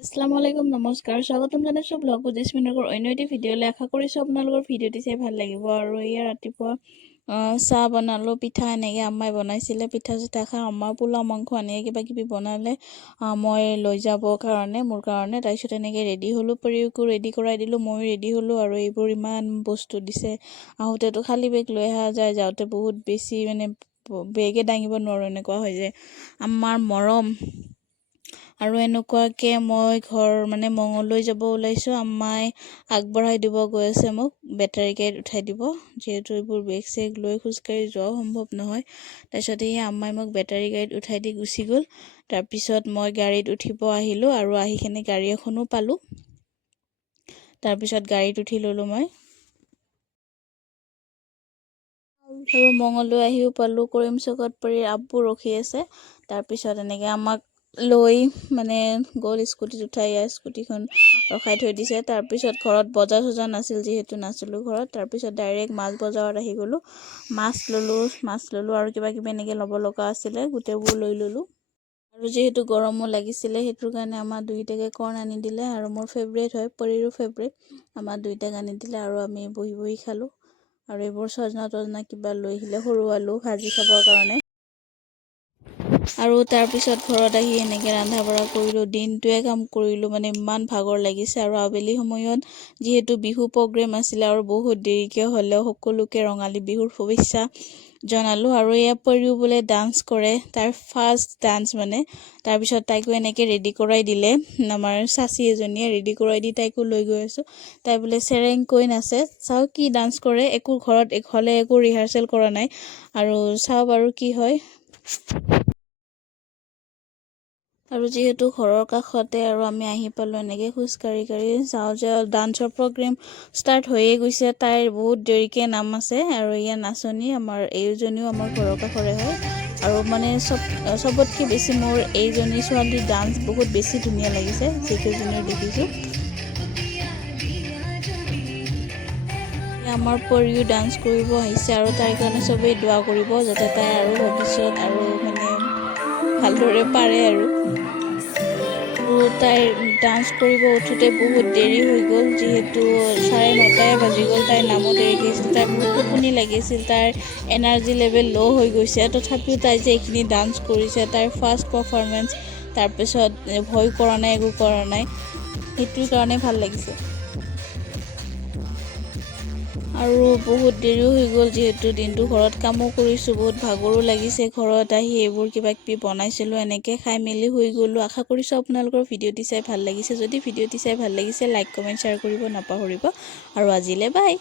আসসালামু আলাইকুম নমস্কাৰ স্বাগতম জনাইছো ব্লগ বুজিছমিনকৰ অন্য এটি ভিডিঅ'লৈ আশা কৰিছো আপোনালোকৰ ভিডিঅ'টি চাই ভাল লাগিব আৰু এয়া ৰাতিপুৱা চাহ বনালো পিঠা এনেকৈ আম্মাই বনাইছিলে পিঠা চিঠা খাই আম্মাৰ পোলাও মাংস এনেকৈ কিবা কিবি বনালে মই লৈ যাব কাৰণে মোৰ কাৰণে তাৰপিছত এনেকৈ ৰেডি হ'লোঁ পৰিকো ৰেডি কৰাই দিলোঁ ময়ো ৰেডি হ'লোঁ আৰু এইবোৰ ইমান বস্তু দিছে আহোঁতেতো খালী বেগ লৈ অহা যায় যাওঁতে বহুত বেছি মানে বেগে দাঙিব নোৱাৰোঁ এনেকুৱা হৈ যায় আম্মাৰ মৰম আৰু এনেকুৱাকৈ মই ঘৰ মানে মঙললৈ যাব ওলাইছোঁ আম্মাই আগবঢ়াই দিব গৈ আছে মোক বেটাৰী গাড়ীত উঠাই দিব যিহেতু এইবোৰ বেগ চেগ লৈ খোজকাঢ়ি যোৱাও সম্ভৱ নহয় তাৰপিছত এই আম্মাই মোক বেটাৰী গাড়ীত উঠাই দি গুচি গ'ল তাৰপিছত মই গাড়ীত উঠিব আহিলোঁ আৰু আহি কিনে গাড়ী এখনো পালোঁ তাৰপিছত গাড়ীত উঠি ল'লোঁ মই আৰু মঙললৈ আহিও পালোঁ কৰিম চকত পৰি আব্বু ৰখি আছে তাৰপিছত এনেকৈ আমাক লৈ মানে গ'ল স্কুটিত উঠাই ইয়াৰ স্কুটিখন ৰখাই থৈ দিছে তাৰপিছত ঘৰত বজাৰ চজাৰ নাছিল যিহেতু নাছিলোঁ ঘৰত তাৰপিছত ডাইৰেক্ট মাছ বজাৰত আহি গ'লোঁ মাছ ল'লোঁ আৰু কিবা কিবি এনেকৈ ল'ব লগা আছিলে গোটেইবোৰ লৈ ল'লোঁ আৰু যিহেতু গৰমো লাগিছিলে সেইটোৰ কাৰণে আমাৰ দুইটাকে কৰ্ণ আনি দিলে আৰু মোৰ ফেভৰেট হয় পৰীৰো ফেভৰেট আমাৰ দুইটাক আনি দিলে আৰু আমি বহি বহি খালোঁ আৰু এইবোৰ সজনা তজনা কিবা লৈ আহিলে সৰু আলু ভাজি খাবৰ কাৰণে আৰু তাৰপিছত ঘৰত আহি এনেকৈ ৰন্ধা বঢ়া কৰিলোঁ দিনটোৱে কাম কৰিলোঁ মানে ইমান ভাগৰ লাগিছে আৰু আবেলি সময়ত যিহেতু বিহু প্ৰগ্ৰেম আছিলে আৰু বহুত দেৰিকৈ হ'লেও সকলোকে ৰঙালী বিহুৰ শুভেচ্ছা জনালোঁ আৰু এয়া পৰিও বোলে ডান্স কৰে তাইৰ ফাৰ্ষ্ট ডান্স মানে তাৰপিছত তাইকো এনেকৈ ৰেডি কৰাই দিলে আমাৰ চাচি এজনীয়ে ৰেডি কৰাই দি তাইকো লৈ গৈ আছোঁ তাই বোলে চেৰেংকৈ নাচে চাওঁ কি ডান্স কৰে একো ঘৰত হ'লে একো ৰিহাৰ্চেল কৰা নাই আৰু চাওঁ বাৰু কি হয় আৰু যিহেতু ঘৰৰ কাষতে আৰু আমি আহি পালোঁ এনেকৈ খোজকাঢ়ি যাওঁ যে ডান্সৰ প্ৰগ্ৰেম ষ্টাৰ্ট হৈয়ে গৈছে তাইৰ বহুত দেৰিকৈ নাম আছে আৰু ইয়াৰ নাচনী আমাৰ এইজনীও আমাৰ ঘৰৰ কাষৰে হয় আৰু মানে চবতকৈ বেছি মোৰ এইজনী ছোৱালীৰ ডান্স বহুত বেছি ধুনীয়া লাগিছে যিকেইজনীও দেখিছোঁ আমাৰ পৰিও ডান্স কৰিব আহিছে আৰু তাইৰ কাৰণে চবেই দোৱা কৰিব যাতে তাই আৰু ভৱিষ্যত আৰু মানে ভালদৰে পাৰে আৰু তাইৰ ডান্স কৰিব উঠোঁতে বহুত দেৰি হৈ গ'ল যিহেতু 9:30 বাজি গ'ল তাইৰ নামো দেৰিকৈ আছিল তাইৰ বহুত টোপনি লাগিছিল তাইৰ এনাৰ্জি লেভেল ল' হৈ গৈছে তথাপিও তাই যে এইখিনি ডান্স কৰিছে তাইৰ ফাৰ্ষ্ট পাৰফৰ্মেঞ্চ তাৰপিছত ভয় কৰা নাই একো কৰা নাই সেইটোৰ কাৰণে ভাল লাগিছে আৰু বহুত দেৰিও হৈ গ'ল যিহেতু দিনটো ঘৰত কামো কৰিছোঁ বহুত ভাগৰো লাগিছে ঘৰত আহি এইবোৰ কিবা কিবি বনাইছিলোঁ এনেকৈ খাই মেলি হৈ গ'লোঁ আশা কৰিছোঁ আপোনালোকৰ ভিডিঅ'টি চাই ভাল লাগিছে যদি ভিডিঅ'টি চাই ভাল লাগিছে লাইক কমেণ্ট শ্বেয়াৰ কৰিব নাপাহৰিব আৰু আজিলৈ বাই